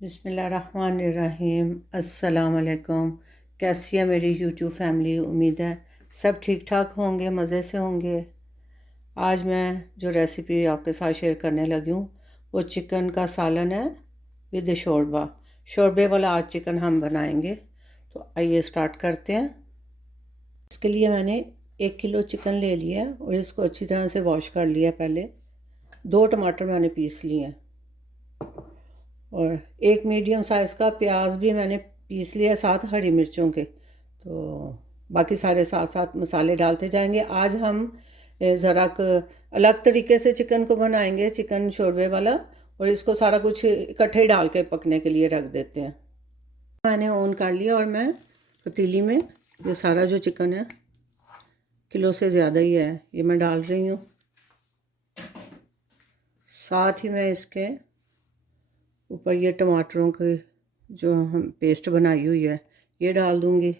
बिस्मिल्लाहिर्रहमानिर्रहीम। अस्सलाम वालेकुम। कैसी है मेरी यूट्यूब फैमिली? उम्मीद है सब ठीक ठाक होंगे, मज़े से होंगे। आज मैं जो रेसिपी आपके साथ शेयर करने लगी हूँ वो चिकन का सालन है विद शोरबा। शोरबे वाला आज चिकन हम बनाएंगे। तो आइए स्टार्ट करते हैं। इसके लिए मैंने 1 किलो चिकन ले लिया है और इसको अच्छी तरह से वॉश कर लिया। पहले 2 टमाटर मैंने पीस लिए हैं और एक मीडियम साइज़ का प्याज भी मैंने पीस लिया, साथ हरी मिर्चों के। तो बाकी सारे साथ साथ मसाले डालते जाएंगे। आज हम ज़रा अलग तरीके से चिकन को बनाएंगे, चिकन शोरबे वाला, और इसको सारा कुछ इकट्ठे ही डाल के पकने के लिए रख देते हैं। मैंने ऑन कर लिया और मैं पतीली में ये सारा जो चिकन है, किलो से ज़्यादा ही है, ये मैं डाल रही हूँ। साथ ही मैं इसके ऊपर ये टमाटरों की जो हम पेस्ट बनाई हुई है ये डाल दूंगी।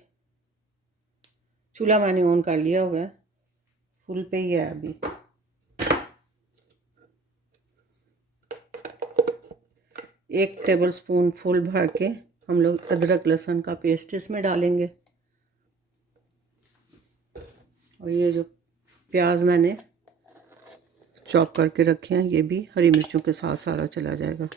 चूल्हा मैंने ऑन कर लिया हुआ है, फुल पे ही है अभी। एक टेबलस्पून फुल भर के हम लोग अदरक लहसुन का पेस्ट इसमें डालेंगे। और ये जो प्याज मैंने चॉप करके रखे हैं ये भी हरी मिर्चों के साथ सारा चला जाएगा।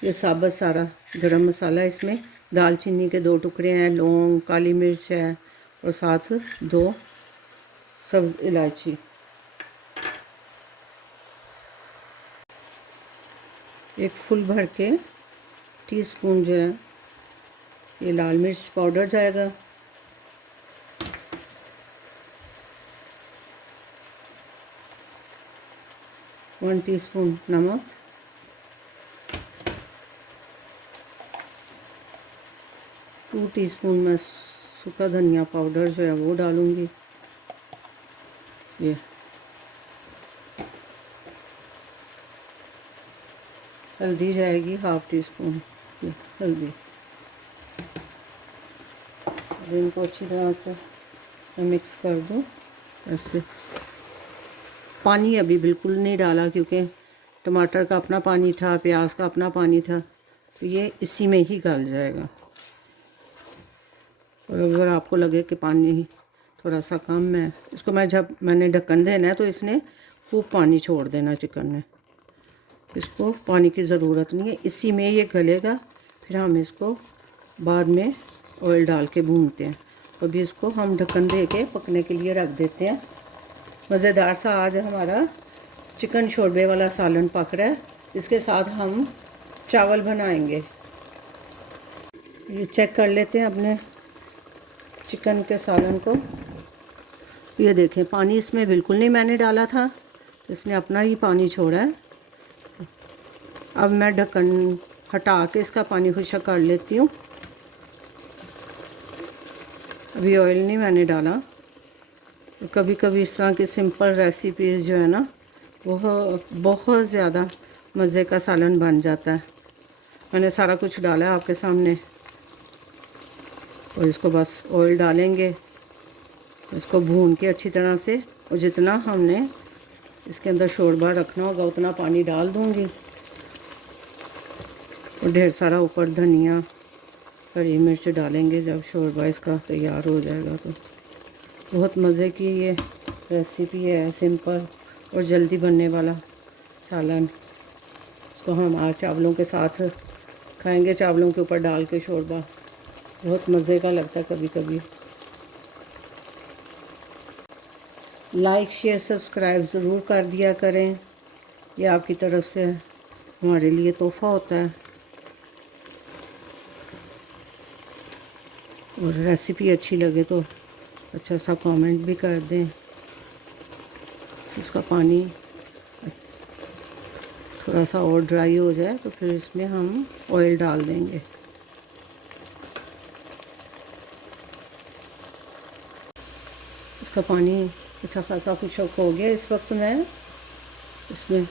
ये साबुत सारा गरम मसाला, इसमें दालचीनी के 2 टुकड़े हैं, लौंग, काली मिर्च है और साथ 2 सब इलायची। एक फुल भर के टीस्पून जो है ये लाल मिर्च पाउडर जाएगा। वन टीस्पून नमक, टू टीस्पून मैं सूखा धनिया पाउडर जो है वो डालूंगी। ये हल्दी जाएगी हाफ टीस्पून, ये हल्दी। अब इनको अच्छी तरह से मिक्स कर दो ऐसे। पानी अभी बिल्कुल नहीं डाला क्योंकि टमाटर का अपना पानी था, प्याज का अपना पानी था, तो ये इसी में ही गल जाएगा। और अगर आपको लगे कि पानी थोड़ा सा कम है, इसको जब मैंने ढक्कन देना है तो इसने खूब पानी छोड़ देना चिकन ने, इसको पानी की ज़रूरत नहीं है, इसी में ये गलेगा। फिर हम इसको बाद में ऑयल डाल के भूनते हैं। तो अभी इसको हम ढक्कन दे के पकने के लिए रख देते हैं। मज़ेदार सा आज हमारा चिकन शोरबे वाला सालन पक रहा है। इसके साथ हम चावल बनाएंगे। ये चेक कर लेते हैं अपने चिकन के सालन को। ये देखें, पानी इसमें बिल्कुल नहीं मैंने डाला था, इसने अपना ही पानी छोड़ा है। अब मैं ढक्कन हटा के इसका पानी खुश्क कर लेती हूँ। अभी ऑयल नहीं मैंने डाला। तो कभी कभी इस तरह की सिंपल रेसिपीज़ जो है ना, वो बहुत ज़्यादा मज़े का सालन बन जाता है। मैंने सारा कुछ डाला है आपके सामने, और इसको बस ऑयल डालेंगे, इसको भून के अच्छी तरह से, और जितना हमने इसके अंदर शोरबा रखना होगा उतना पानी डाल दूँगी। और ढेर सारा ऊपर धनिया, हरी मिर्च डालेंगे जब शोरबा इसका तैयार हो जाएगा। तो बहुत मज़े की ये रेसिपी है, सिंपल और जल्दी बनने वाला सालन। इसको हम आज चावलों के साथ खाएंगे, चावलों के ऊपर डाल के शोरबा, बहुत मज़े का लगता है कभी कभी। लाइक शेयर सब्सक्राइब ज़रूर कर दिया करें, ये आपकी तरफ से हमारे लिए तोहफ़ा होता है। और रेसिपी अच्छी लगे तो अच्छा सा कमेंट भी कर दें। इसका पानी थोड़ा सा और ड्राई हो जाए तो फिर इसमें हम ऑयल डाल देंगे। इसका पानी अच्छा खासा खुश्क हो गया। इस वक्त मैं इसमें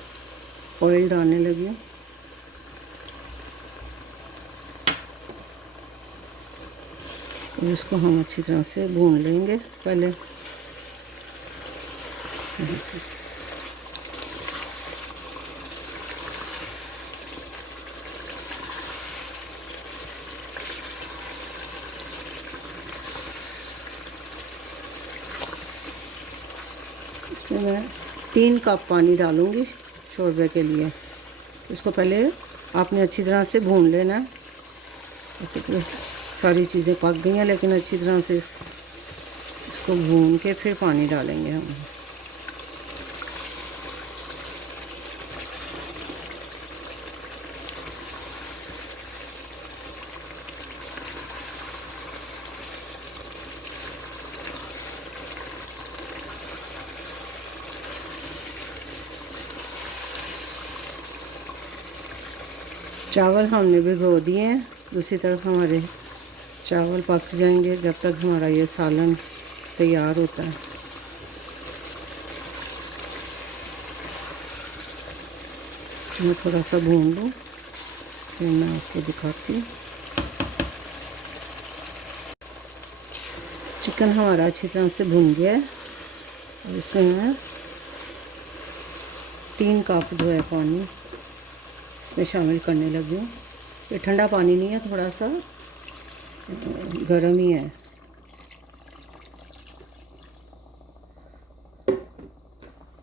ऑयल डालने लगी हूँ। और इसको हम अच्छी तरह से भून लेंगे। पहले इसमें मैं 3 कप पानी डालूँगी शोरबे के लिए। इसको पहले आपने अच्छी तरह से भून लेना है। ऐसे तो सारी चीज़ें पक गई हैं, लेकिन अच्छी तरह से इसको भून के फिर पानी डालेंगे हम। चावल हमने भिगो दिए हैं। दूसरी तरफ हमारे चावल पक जाएंगे जब तक हमारा ये सालन तैयार होता है। मैं थोड़ा सा भून लूँ, फिर मैं आपको दिखाती हूँ। चिकन हमारा अच्छी तरह से भून गया है और इसमें मैं 3 कप जो है पानी इसमें शामिल करने लगी हूँ। ये ठंडा पानी नहीं है, थोड़ा सा गर्म ही है।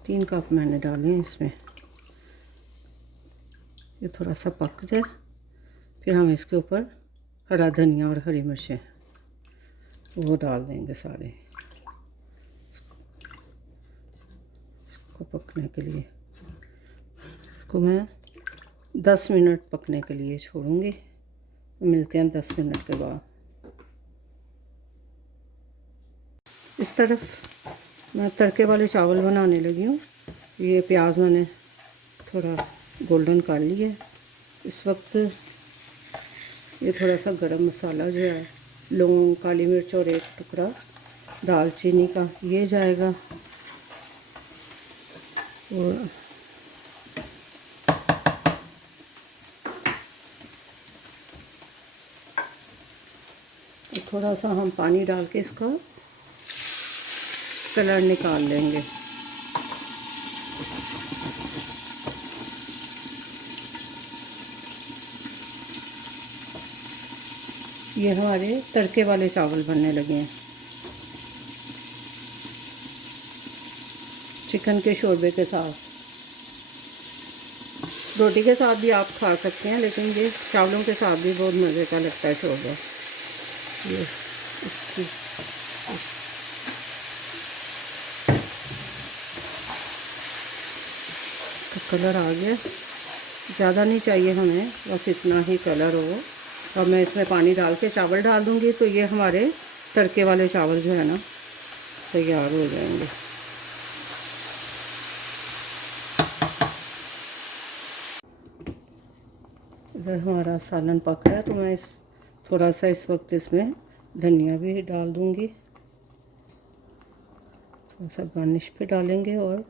तीन कप मैंने डाले हैं इसमें। ये थोड़ा सा पक जाए, फिर हम इसके ऊपर हरा धनिया और हरी मिर्चें वो डाल देंगे सारे इसको पकने के लिए। इसको मैं 10 मिनट पकने के लिए छोड़ूंगी। मिलते हैं 10 मिनट के बाद। इस तरफ मैं तड़के वाले चावल बनाने लगी हूँ। ये प्याज मैंने थोड़ा गोल्डन कर लिया है। इस वक्त ये थोड़ा सा गरम मसाला जो है, लौंग, काली मिर्च और एक टुकड़ा दालचीनी का ये जाएगा। और थोड़ा सा हम पानी डाल के इसका कलर निकाल लेंगे। ये हमारे तड़के वाले चावल बनने लगे हैं। चिकन के शोरबे के साथ, रोटी के साथ भी आप खा सकते हैं, लेकिन ये चावलों के साथ भी बहुत मज़े का लगता है शोरबा। ये इसकी कलर आ गया। ज़्यादा नहीं चाहिए हमें, बस इतना ही कलर हो। अब मैं इसमें पानी डाल के चावल डाल दूँगी, तो ये हमारे तड़के वाले चावल जो है ना तैयार हो जाएंगे। इधर हमारा सालन पक रहा है, तो मैं थोड़ा सा इस वक्त इसमें धनिया भी डाल दूँगी। थोड़ा सा गार्निश पे डालेंगे और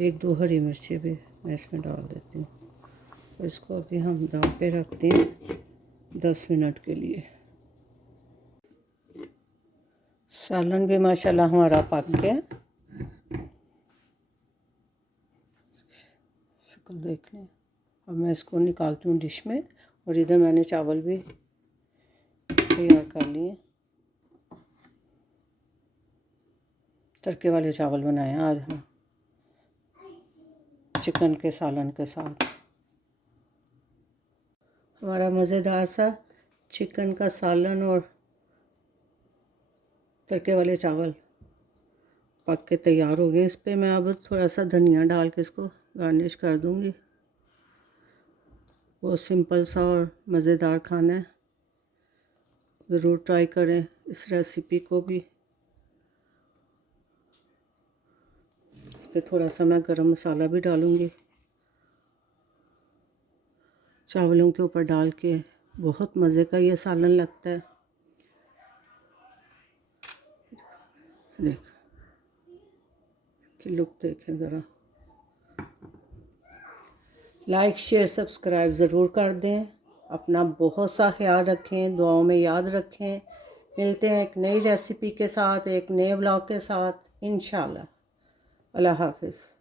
1-2 हरी मिर्ची भी मैं इसमें डाल देती हूँ। तो इसको अभी हम दम पे रखते हैं 10 मिनट के लिए। सालन भी माशाल्लाह हमारा पक गया। शक्ल देख लें। अब मैं इसको निकालती हूँ डिश में, और इधर मैंने चावल भी तैयार कर लिए। तड़के वाले चावल बनाए हैं आज हम चिकन के सालन के साथ। हमारा मज़ेदार सा चिकन का सालन और तड़के वाले चावल पक के तैयार हो गए। इस पर मैं अब थोड़ा सा धनिया डाल के इसको गार्निश कर दूँगी। बहुत सिंपल सा और मज़ेदार खाना है। ज़रूर ट्राई करें इस रेसिपी को भी। इस पर थोड़ा सा मैं गरम मसाला भी डालूँगी। चावलों के ऊपर डाल के बहुत मज़े का ये सालन लगता है। देख कि लुक देखें ज़रा। लाइक, शेयर, सब्सक्राइब ज़रूर कर दें। अपना बहुत सा ख्याल रखें, दुआओं में याद रखें। मिलते हैं एक नई रेसिपी के साथ, एक नए ब्लॉग के साथ इंशाल्लाह। अल्लाह हाफिज़।